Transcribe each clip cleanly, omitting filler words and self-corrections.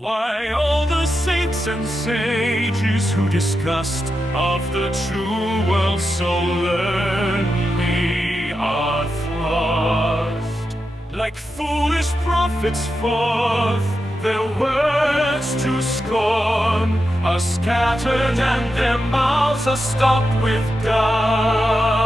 Why, all the saints and sages who discussed of the true world so learnedly are thrust, like foolish prophets forth, their words to scorn are scattered and their mouths are stopped with dust.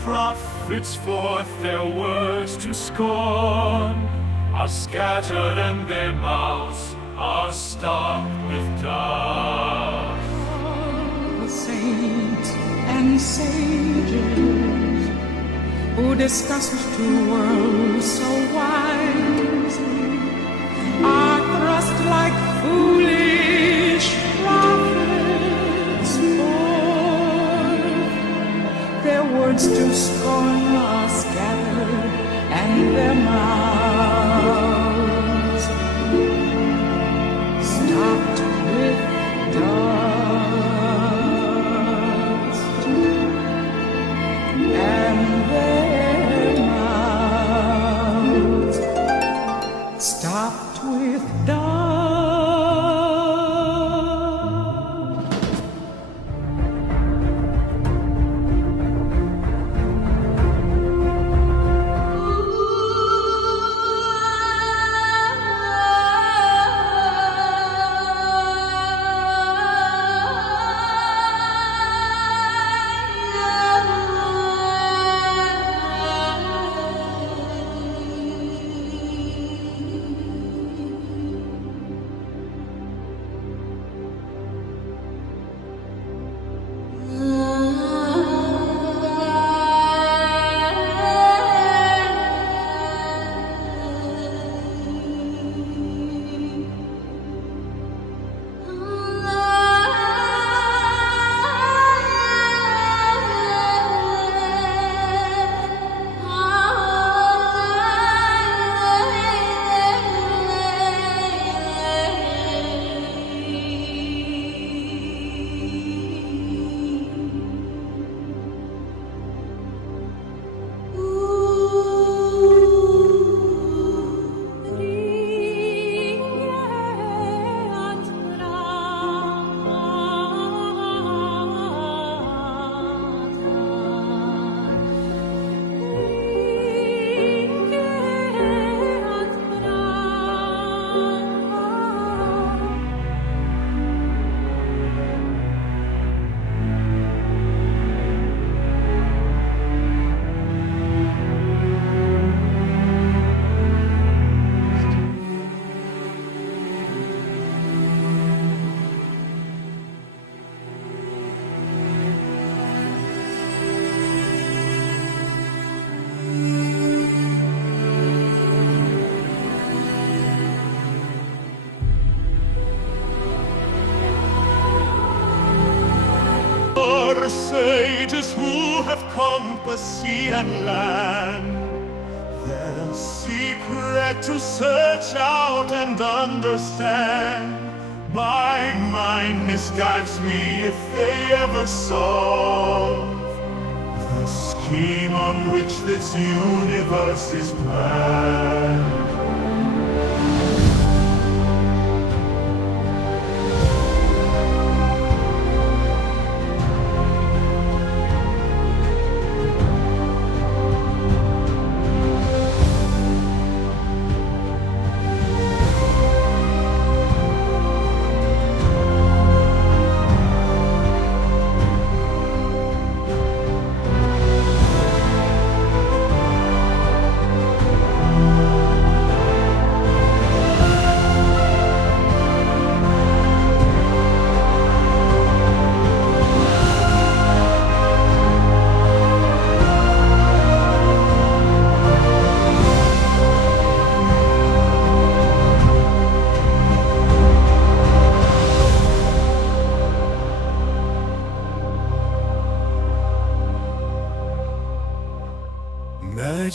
Prophets forth their words to scorn are scattered and their mouths are stopped with dust. The saints and sages who discuss the two worlds so wisely are thrust like foolish prophets forth. Their words to scorn are scattered and their mouths stopped with dust, and their mouths stopped with dust. Sages who have compassed sea and land, their secret to search out and understand. My mind misguides me if they ever solve the scheme on which this universe is planned.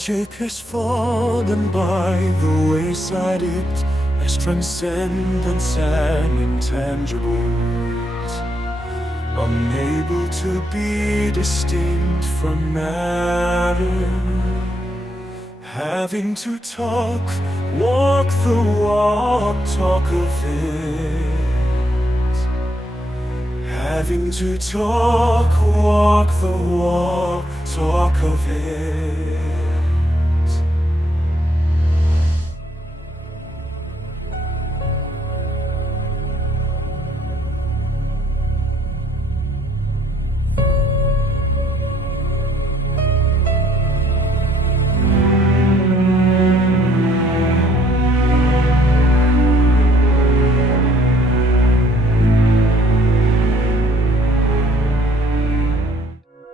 Magic has fallen by the wayside, it has transcendence and intangibles, unable to be distinct from matter, having to walk the walk, talk of it. Having to walk the walk, talk of it.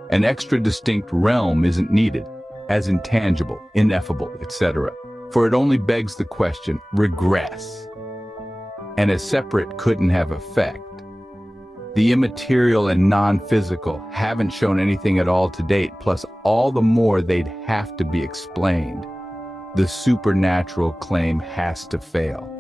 An extra distinct realm isn't needed, as intangible, ineffable, etc., for it only begs the question, regress. And as separate couldn't have effect. The immaterial and non-physical haven't shown anything at all to date, plus all the more they'd have to be explained. The supernatural claim has to fail.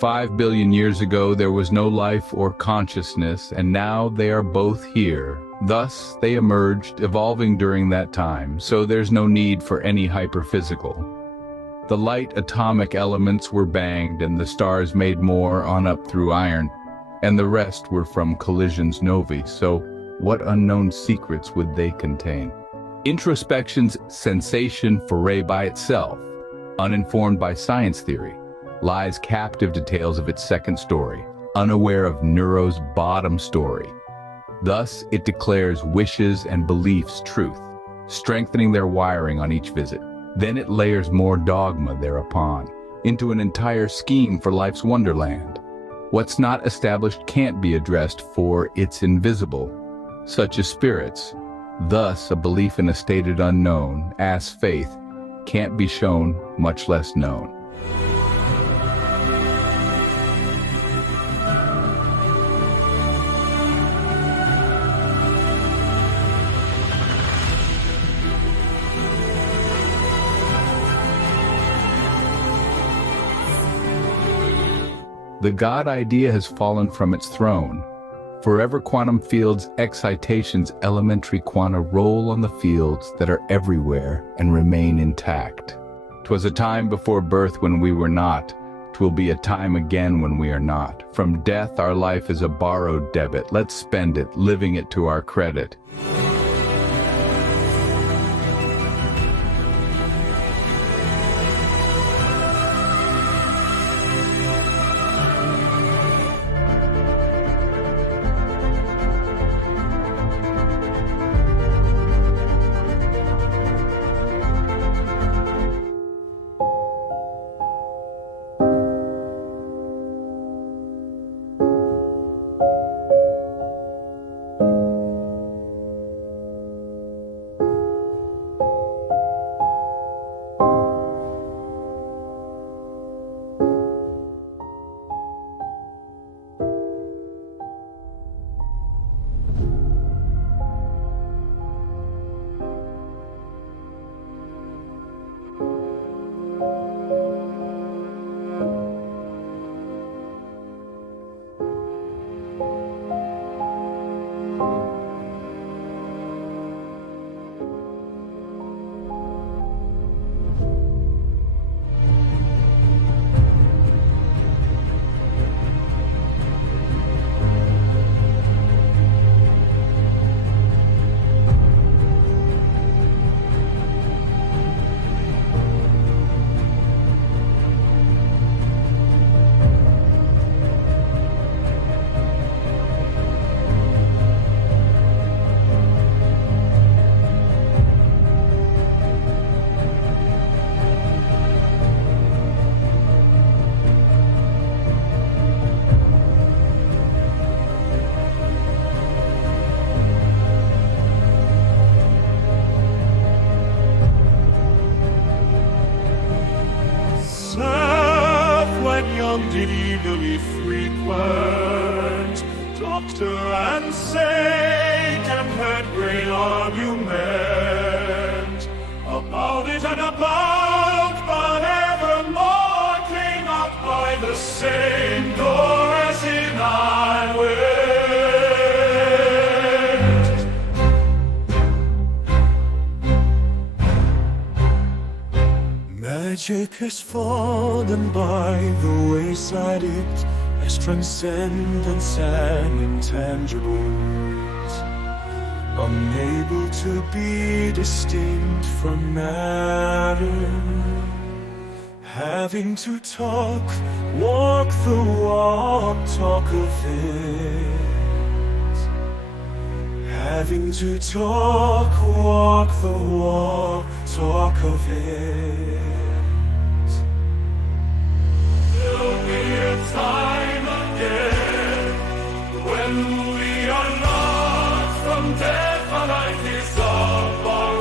"5 billion years ago there was no life or consciousness, and now they are both here. Thus they emerged, evolving during that time, so there's no need for any hyperphysical. The light atomic elements were banged and the stars made more on up through iron, and the rest were from collisions novae, so what unknown secrets would they contain?" Introspection's sensation foray by itself, uninformed by science theory, lies captive to tales of its second story, unaware of Neuro's bottom story. Thus, it declares wishes and beliefs truth, strengthening their wiring on each visit. Then it layers more dogma thereupon, into an entire scheme for life's wonderland. What's not established can't be addressed, for it's invisible, such as spirits. Thus, a belief in a stated unknown, as faith, can't be shown, much less known. The God idea has fallen from its throne. Forever quantum fields, excitations, elementary quanta roll on the fields that are everywhere and remain intact. 'Twas a time before birth when we were not. 'Twill be a time again when we are not. From death our life is a borrowed debit. Let's spend it, living it to our credit. eagerly frequent. Doctor and Satan had great argument about it and about, but evermore came out by the same door as in I went. Magic has fallen by the wayside, it has transcendence and intangibles, unable to be distinct from matter, having to walk the walk, talk of it, having to walk the walk, talk of it. There'll be a time again when we are not from death, for life is above.